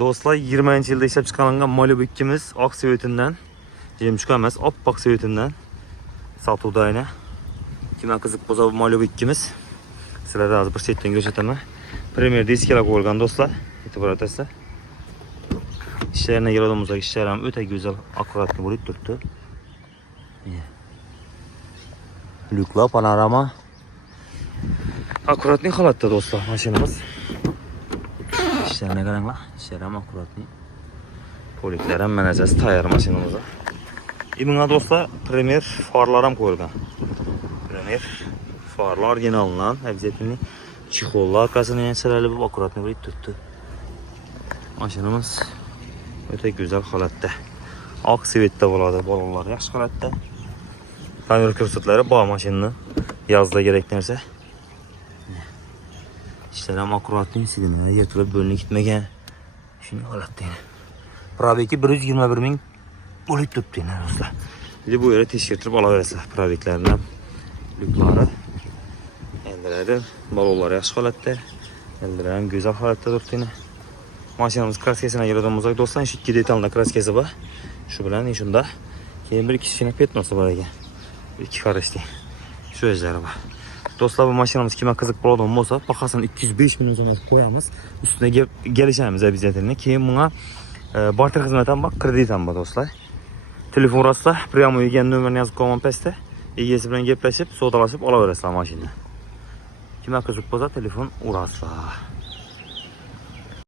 Dostlar 20. yılda işlep çıkarılan Malibu 2'miz ak seviyetinden, jemçuk emas, oppoq seviyetinden satıldı aynı. Kime kızık boza bu Malibu 2'miz. Sizlere az bir şeyden göstereyim. Premier diskler koyulgan dostlar. İtibar ederse. İşlerine geldiğimizde işlerim öte güzel, akkuratlı bulup durdu. Lükla panorama. Akkuratlı halatta dostlar maşinimiz. İşlerine qaranglar, işlerim akkuratlı. Poliklerim menezesi tayar maşinimize. Buna dostlar Premier farlarım koyulgan. Premier farlar orijinalinden hepsini çikollar arkasını enselerle bu akkuratlı bulup durdu. Maşinimiz öte güzel halatta. Ak sivette boladı, bolalar yaxşı halatta. Panel kürsütleri bağ maşinini yazda gerek nerse. İşlerim akkuratlı silinmeye yırtılıp bölüne gitmegen. Şimdi halatta yine. Probeki 121 bin bulup tuttu yine dostlar. Bir de bu yere teşkirtirip alaveresiz probeklerine. Lükları. Eldilerim, balonlar yaxşı halatta. Eldilerim güzel halatta durdu yine. Maşinimiz kraskesine girdiğimizde dostlar şu 2 detalında kraskesi var. Şu bilen şunda. Keyin bir kişinin petnosu var ekan. 2 karış değil. Şu özleri var. Dostlar bu maşinimiz kime kızık bulduğum olsa bakasın 205 milyon sonra koyamız. Üstüne gelişemiz bizden. Keyin buna barter hizmetten bak krediten var dostlar. Telefon rastla priyamo egen nömerini yazıp koyman peste. Egesi bilen gepleşip sodalaşıp alaveresizler maşinni. Kime kızık bulsa telefon urasla.